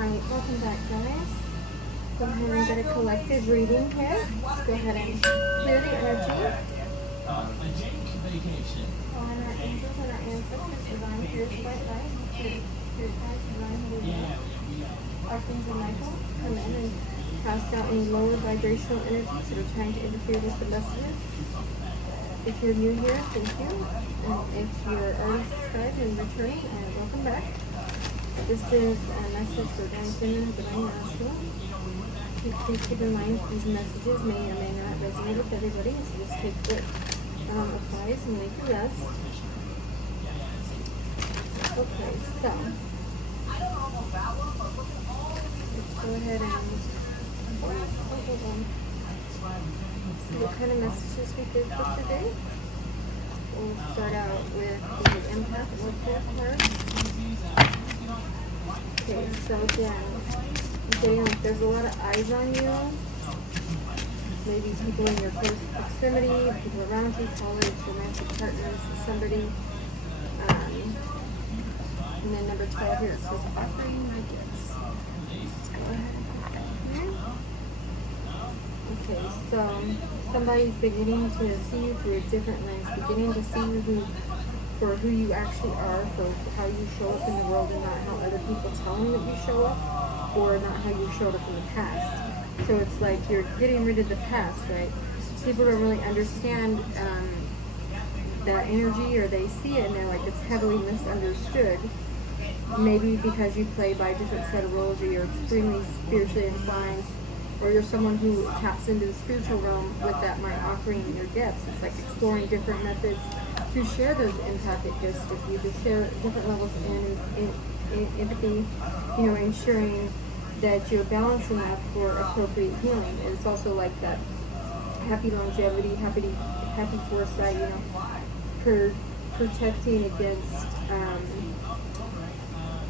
Alright, welcome back, guys. Go ahead and get a collective reading here. Let's go ahead and clear the energy on our angels and our ancestors, divine spirits, white light, spirit guides, divine holy Archangel Michael, come in and cast out any lower vibrational energies that are trying to interfere with the messages. If you're new here, thank you. And if you're already subscribed and returning, welcome back. This is a message for divine feminine, divine masculine. Please keep in mind these messages may or may not resonate with everybody, so just take what applies and leave the rest. Okay, so let's go ahead and see what kind of messages we did for today. We'll start out with the empath warfare card. Okay, so again, I'm getting like there's a lot of eyes on you. Maybe people in your close proximity, people around you, colleagues, romantic partners, somebody. And then number 12 here, it says offering my gifts. Let's go ahead and put that here. Okay, so somebody's beginning to see you through a different lens, beginning to see you for who you actually are, for how you show up in the world and not how other people tell you that you show up, or not how you showed up in the past. So it's like you're getting rid of the past, right? People don't really understand that energy, or they see it and they're like, it's heavily misunderstood. Maybe because you play by a different set of rules, or you're extremely spiritually inclined, or you're someone who taps into the spiritual realm with that mind, offering your gifts. It's like exploring different methods to share those empathic gifts with you, to share different levels of empathy, you know, ensuring that you're balancing that for appropriate healing. And it's also like that happy longevity, happy foresight, you know, protecting against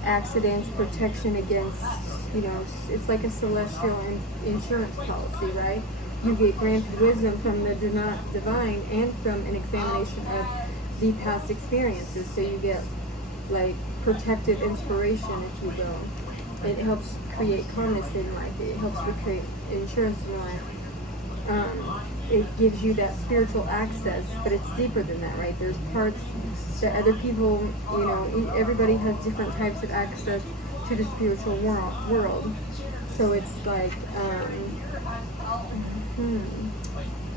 accidents, protection against, you know, it's like a celestial insurance policy, right? You get granted wisdom from the divine and from an examination of the past experiences. So you get like protective inspiration, if you will. It helps create calmness in life. It helps recreate insurance in life. It gives you that spiritual access, but it's deeper than that, right? There's parts that other people, you know, everybody has different types of access to the spiritual world. So it's like,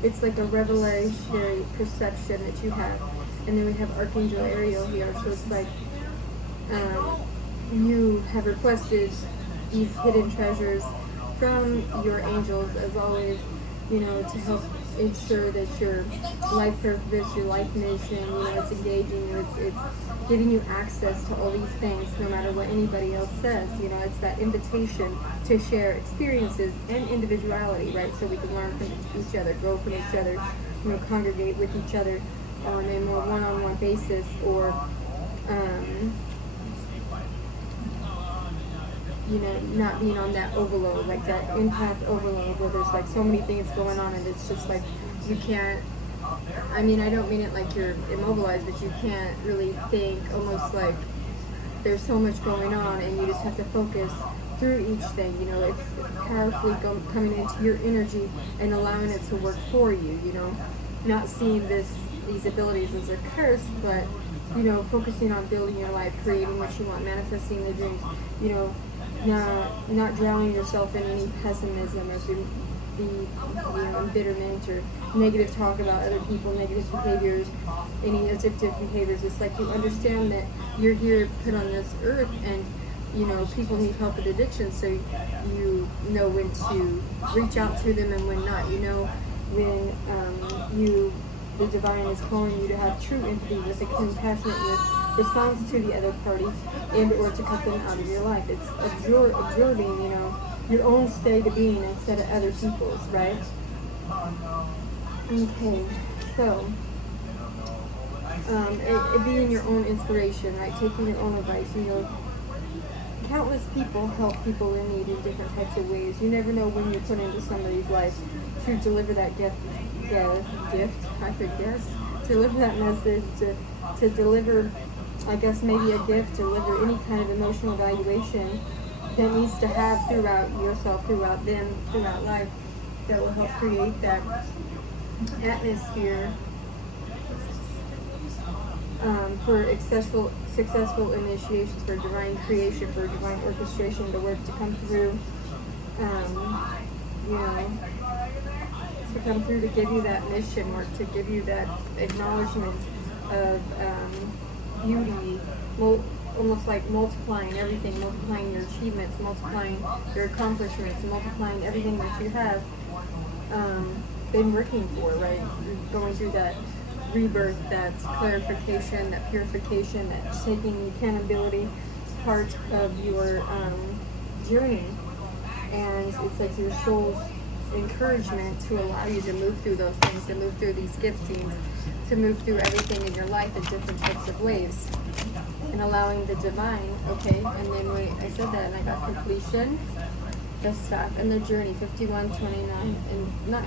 it's like a revelatory perception that you have. And then we have Archangel Ariel here, so it's like you have requested these hidden treasures from your angels, as always, you know, to help ensure that your life purpose, your life mission, you know, it's engaging you, it's giving you access to all these things, no matter what anybody else says. You know, it's that invitation to share experiences and individuality, right? So we can learn from each other, grow from each other, you know, congregate with each other on a more one-on-one basis, or you know, not being on that overload, like that empath overload, where there's like so many things going on and it's just like you can't, I mean, I don't mean it like you're immobilized, but you can't really think, almost like there's so much going on and you just have to focus through each thing. You know, it's powerfully coming into your energy and allowing it to work for you, you know, not seeing these abilities as a curse, but, you know, focusing on building your life, creating what you want, manifesting the dreams, you know, not drowning yourself in any pessimism or you know, embitterment or negative talk about other people, negative behaviors, any addictive behaviors. It's like you understand that you're here put on this earth, and you know, people need help with addiction, so you know when to reach out to them and when not. You know when the divine is calling you to have true empathy with a compassionate response to the other party, and or to cut them out of your life. It's absorbing, you know, your own state of being instead of other people's, right? Okay, so it being your own inspiration, right? Taking your own advice. You know, countless people help people in need in different types of ways. You never know when you're put into somebody's life to deliver that gift, I could guess, deliver that message, to deliver, I guess, maybe a gift, deliver any kind of emotional evaluation that needs to have throughout yourself, throughout them, throughout life, that will help create that atmosphere for successful initiations, for divine creation, for divine orchestration, the work to come through, you know, to come through to give you that mission work, to give you that acknowledgement of beauty, almost like multiplying everything, multiplying your achievements, multiplying your accomplishments, multiplying everything that you have been working for, right? Going through that rebirth, that clarification, that purification, that taking accountability part of your journey. And it's like your soul's encouragement to allow you to move through those things, to move through these giftings, to move through everything in your life in different types of ways, and allowing the divine, okay? And then I said that, and I got completion, the staff, and the journey, 51, 29, and 9.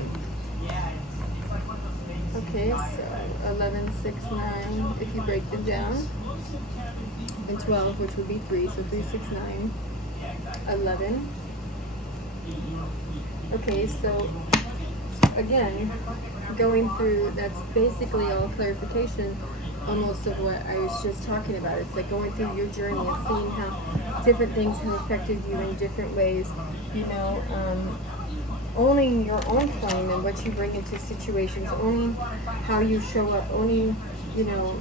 Okay, so 11, 6, 9, if you break them down, and 12, which would be 3, so 3, 6, 9, 11. Okay, so again, going through, that's basically all clarification almost of what I was just talking about. It's like going through your journey and seeing how different things have affected you in different ways, you know, owning your own flame and what you bring into situations, owning how you show up, owning, you know,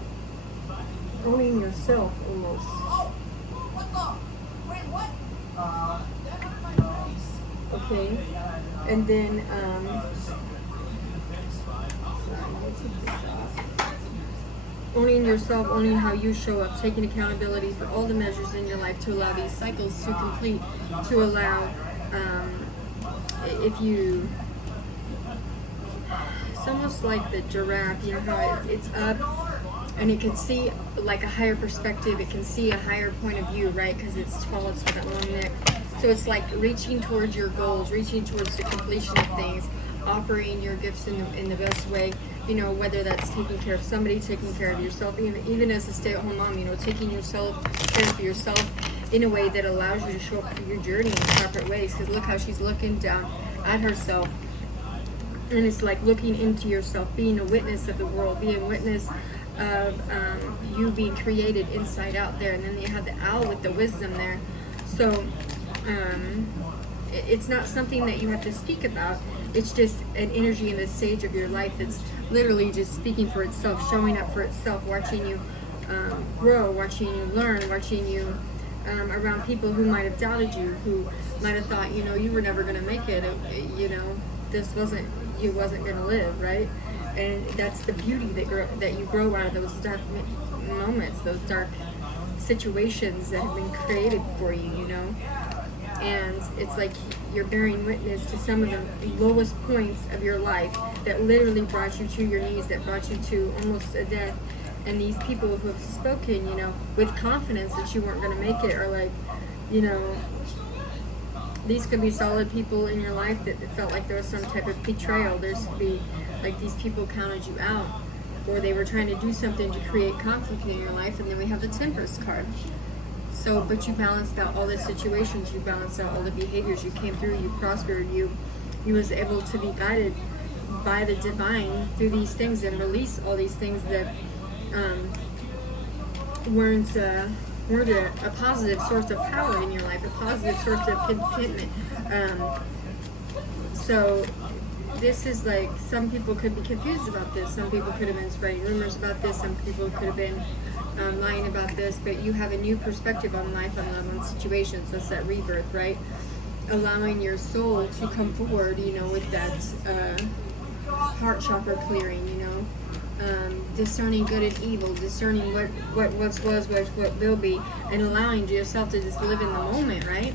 owning yourself almost. Okay, and then, owning yourself, owning how you show up, taking accountability for all the measures in your life to allow these cycles to complete, to allow, if you, it's almost like the giraffe, you know how it's up and it can see like a higher perspective, it can see a higher point of view, right? Because it's tall, it's got that long neck. So it's like reaching towards your goals, reaching towards the completion of things, offering your gifts in the best way, you know, whether that's taking care of somebody, taking care of yourself, even as a stay-at-home mom, you know, taking care of yourself in a way that allows you to show up through your journey in proper ways. Because look how she's looking down at herself, and it's like looking into yourself, being a witness of the world, being a witness of you being created inside out there. And then you have the owl with the wisdom there. So it's not something that you have to speak about. It's just an energy in the stage of your life that's literally just speaking for itself, showing up for itself, watching you grow, watching you learn, watching you around people who might have doubted you, who might have thought, you know, you were never going to make it, you know, you wasn't going to live, right? And that's the beauty that you grow out of those dark moments, those dark situations that have been created for you, you know. And it's like you're bearing witness to some of the lowest points of your life that literally brought you to your knees, that brought you to almost a death. And these people who have spoken, you know, with confidence that you weren't going to make it, are like, you know, these could be solid people in your life that felt like there was some type of betrayal. There could be like these people counted you out, or they were trying to do something to create conflict in your life. And then we have the Temperance card. So, but you balanced out all the situations, you balanced out all the behaviors, you came through, you prospered, you was able to be guided by the divine through these things and release all these things that weren't a positive source of power in your life, a positive source of contentment. So this is like, some people could be confused about this, some people could have been spreading rumors about this, some people could have been lying about this, but you have a new perspective on life, on love, on situations. That's that rebirth, right? Allowing your soul to come forward, you know, with that heart chakra clearing, you know, discerning good and evil, discerning what was, what will be, and allowing yourself to just live in the moment, right?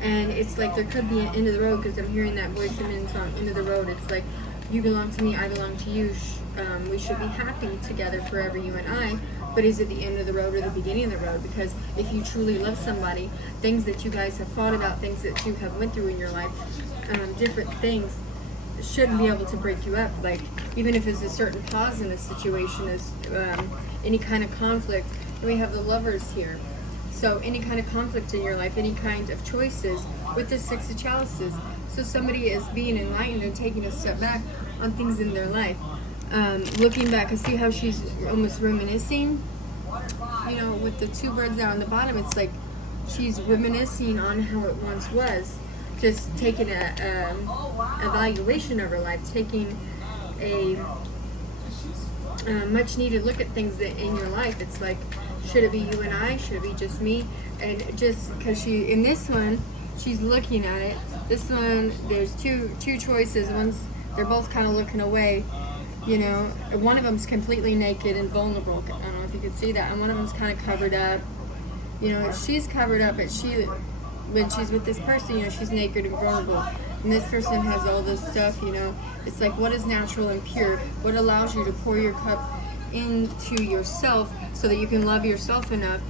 And it's like there could be an end of the road, because I'm hearing that voice in song, end of the road. It's like, you belong to me, I belong to you. We should be happy together forever, you and I. But is it the end of the road or the beginning of the road? Because if you truly love somebody, things that you guys have fought about, things that you have went through in your life, different things shouldn't be able to break you up. Like, even if it's a certain pause in a situation, is any kind of conflict. And we have the Lovers here. So any kind of conflict in your life, any kind of choices with the Six of Chalices. So somebody is being enlightened and taking a step back on things in their life. Looking back, I see how she's almost reminiscing, you know, with the two birds down on the bottom. It's like she's reminiscing on how it once was, just taking a evaluation of her life, taking a much needed look at things that in your life. It's like, should it be you and I? Should it be just me? And just because she, in this one, she's looking at it. This one, there's two choices. One's, they're both kind of looking away. You know, one of them's completely naked and vulnerable. I don't know if you can see that. And one of them's kind of covered up. You know, she's covered up, but when she's with this person, you know, she's naked and vulnerable. And this person has all this stuff, you know. It's like, what is natural and pure? What allows you to pour your cup into yourself so that you can love yourself enough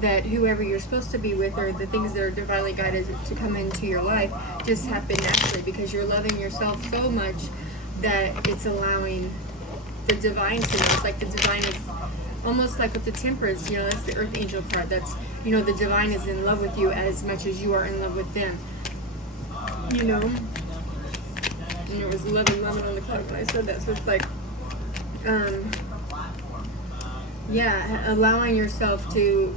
that whoever you're supposed to be with, or the things that are divinely guided to come into your life, just happen naturally, because you're loving yourself so much that it's allowing the divine to know. It's like the divine is almost like with the Temperance, you know, that's the earth angel card. That's, you know, the divine is in love with you as much as you are in love with them. You know? And it was 11 on the clock when I said that. So it's like, yeah, allowing yourself to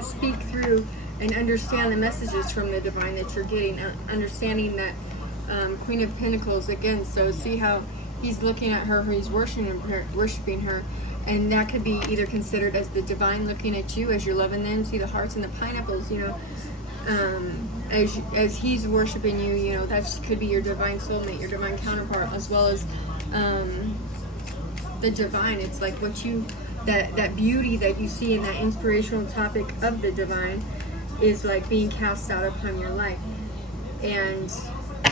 speak through and understand the messages from the divine that you're getting. Understanding that Queen of Pentacles again. So see how he's looking at her, he's worshiping her, and that could be either considered as the divine looking at you as you're loving them. See the hearts and the pineapples, you know, as he's worshiping you, you know, that could be your divine soulmate, your divine counterpart, as well as the divine. It's like what you, that beauty that you see in that inspirational topic of the divine is like being cast out upon your life, and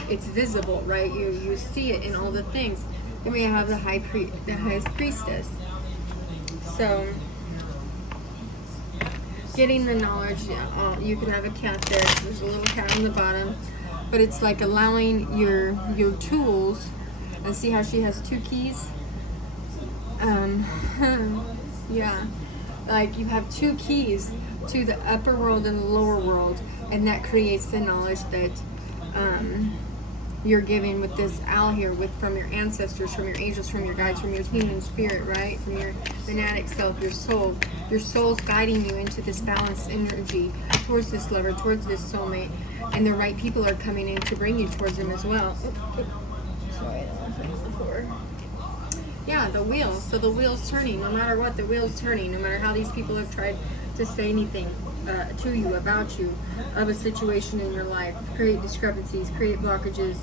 it's visible, right? You see it in all the things. Then we have the highest priestess. So getting the knowledge, you could have a cat there. There's a little cat on the bottom, but it's like allowing your tools. And see how she has two keys. Yeah, like you have two keys to the upper world and the lower world, and that creates the knowledge that you're giving with this owl here, from your ancestors, from your angels, from your guides, from your human spirit, right? From your monadic self, your soul. Your soul's guiding you into this balanced energy towards this lover, towards this soulmate, and the right people are coming in to bring you towards them as well. Sorry, I don't know if I hit the floor. Yeah, the wheel. So the wheel's turning. No matter what, the wheel's turning. No matter how these people have tried to say anything to you, about you, of a situation in your life, create discrepancies, create blockages,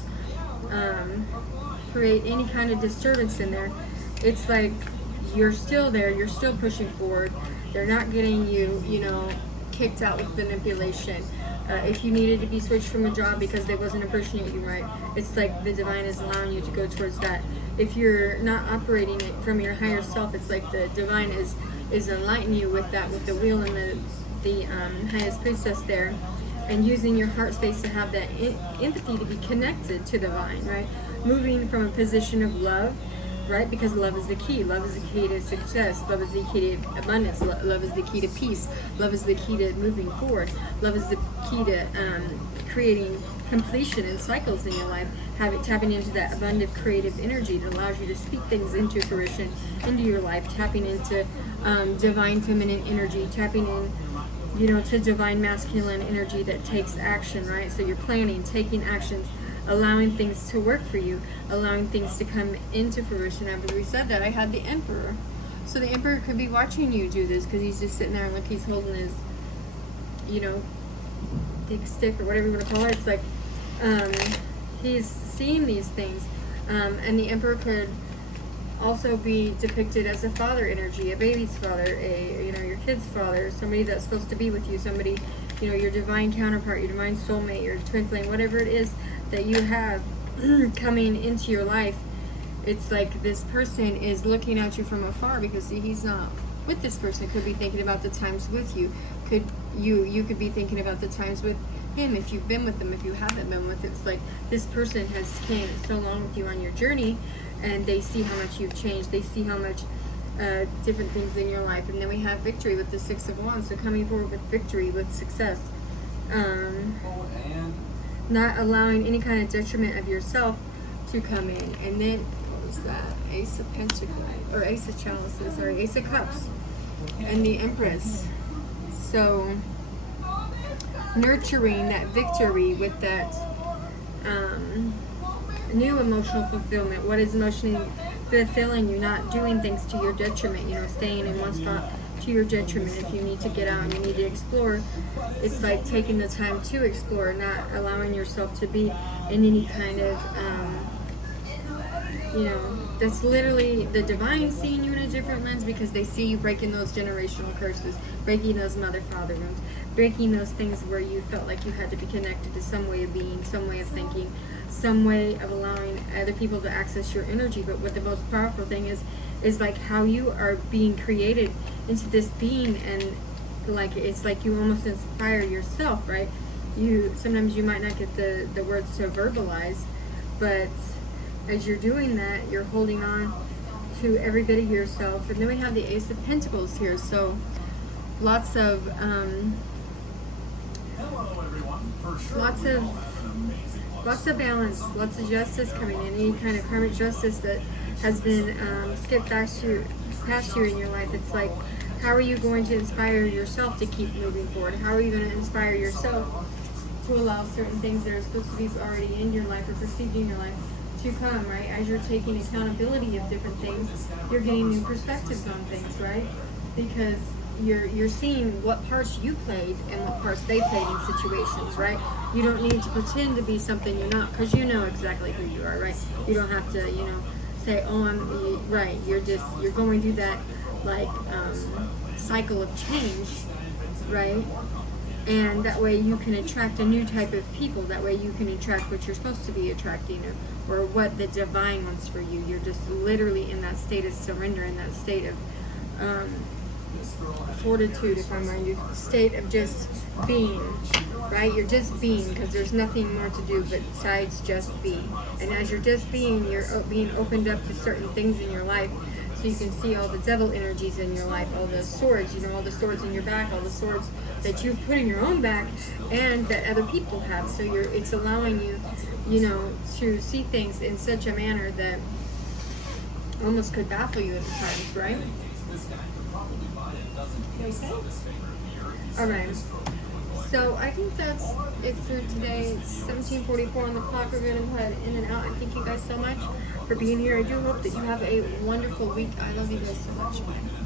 create any kind of disturbance in there. It's like you're still there. You're still pushing forward. They're not getting you, you know, kicked out with manipulation. If you needed to be switched from a job because they wasn't appreciating you right, it's like the divine is allowing you to go towards that. If you're not operating it from your higher self, it's like the divine is enlightening you with that, with the wheel and the highest priestess there, and using your heart space to have that empathy to be connected to divine, right? Moving from a position of love, right? Because love is the key. Love is the key to success. Love is the key to abundance. Love is the key to peace. Love is the key to moving forward. Love is the key to creating completion and cycles in your life. Tapping into that abundant creative energy that allows you to speak things into fruition, into your life. Tapping into divine feminine energy. Tapping in, you know, to divine masculine energy that takes action, right? So you're planning, taking actions, allowing things to work for you, allowing things to come into fruition. After we said that, I had the Emperor. So the Emperor could be watching you do this, because he's just sitting there and look, he's holding his, you know, big stick or whatever you want to call it. It's like he's seeing these things, and the Emperor could also be depicted as a father energy, a baby's father, you know, your kid's father, somebody that's supposed to be with you, somebody, you know, your divine counterpart, your divine soulmate, your twin flame, whatever it is that you have coming into your life. It's like this person is looking at you from afar, because see, he's not with this person. Could be thinking about the times with you. You could be thinking about the times with him, if you've been with them, if you haven't been with. It's like this person has came so long with you on your journey, and they see how much you've changed. They see how much different things in your life. And then we have victory with the Six of Wands, so coming forward with victory, with success. Not allowing any kind of detriment of yourself to come in. And then, what was that? Ace of Pentacles, or Ace of Chalices, sorry, Ace of Cups, and the Empress. So, nurturing that victory with that new emotional fulfillment. What is emotionally fulfilling you? Not doing things to your detriment, staying in one spot to your detriment. If you need to get out and you need to explore, it's like taking the time to explore, not allowing yourself to be in any kind of that's literally the divine seeing you in a different lens, because they see you breaking those generational curses, breaking those mother-father wounds, breaking those things where you felt like you had to be connected to some way of being, some way of thinking, some way of allowing other people to access your energy. But what the most powerful thing is like how you are being created into this being, and like it's like you almost inspire yourself, right? Sometimes you might not get the words to verbalize, but as you're doing that, you're holding on to every bit of yourself. And then we have the Ace of Pentacles here, so lots of balance, lots of justice coming in, any kind of karmic justice that has been skipped past you in your life. It's like, how are you going to inspire yourself to keep moving forward? How are you going to inspire yourself to allow certain things that are supposed to be already in your life or perceived in your life to come, right? As you're taking accountability of different things, you're getting new perspectives on things, right? Because you're seeing what parts you played and what parts they played in situations, right? You don't need to pretend to be something you're not, because you know exactly who you are, right? You don't have to, say, oh, I'm right. You're going through that like cycle of change, right? And that way you can attract a new type of people. That way you can attract what you're supposed to be attracting, or what the divine wants for you. You're just literally in that state of surrender, in that state of fortitude, if I'm right, state of just being, right? You're just being, because there's nothing more to do besides just be. And as you're just being, you're being opened up to certain things in your life. So you can see all the devil energies in your life, all the swords, all the swords in your back, all the swords that you've put in your own back and that other people have. So it's allowing you, to see things in such a manner that almost could baffle you at times, right? Okay. All right. So I think that's it for today. It's 17:44 on the clock. We're going to go ahead in and out. And thank you guys so much for being here. I do hope that you have a wonderful week. I love you guys so much. Bye.